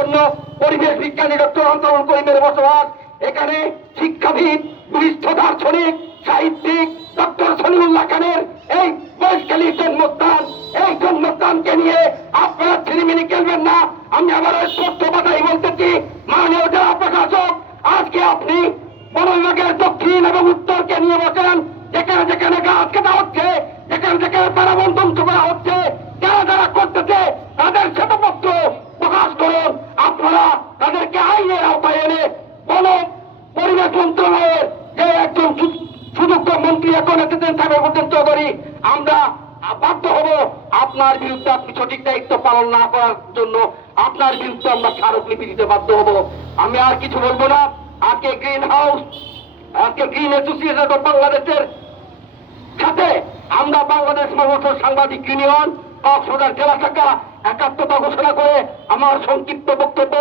সম্পন্ন পরিবেশ বিজ্ঞানী ডক্টর অন্তরুল করিমের বসবাস। এখানে শিক্ষাবিদ, বিশিষ্ট দার্শনিক, সাহিত্যিক ডক্টর সলিমুল্লাহ খানের এই মহেশখালীর জন্মস্থান। এই জন্মস্থানকে নিয়ে আপনারা ছিনিমিনি খেলবেন না। আমি আবার স্পষ্ট কথাই বলতেছি, মাননীয় জেলা প্রশাসক, আজকে আপনি বনবিভাগের দক্ষিণ এবং উত্তরকে নিয়ে বসেন। যেখানে যেখানে গাছ কাটা হচ্ছে, যেখানে যেখানে তারাবন ধ্বংস করা হচ্ছে, যারা যারা করতেছে তাদের শ্বেতপত্র প্রকাশ করুন। আপনারা তাদেরকে আইনের আওতায় এনে বন পরিবেশ মন্ত্রণালয়ের যে একজন সুযোগ্য মন্ত্রী এখন এসেছেন সাবেক হোসেন চৌধুরী, আমরা বাধ্য হব আপনার বিরুদ্ধে, আপনি সঠিক দায়িত্ব পালন না করার জন্য আপনার বিরুদ্ধে আমরা স্মারকলিপি দিতে বাধ্য হব। আমি আর কিছু বলবো না। আজকে গ্রিন হাউস, আজকে গ্রিন অ্যাসোসিয়েশন অফ বাংলাদেশের সাথে আমরা বাংলাদেশ মহানগর সাংবাদিক ইউনিয়ন কক্সবাজার জেলা শাখা একাত্মতা ঘোষণা করে আমার সংক্ষিপ্ত বক্তব্য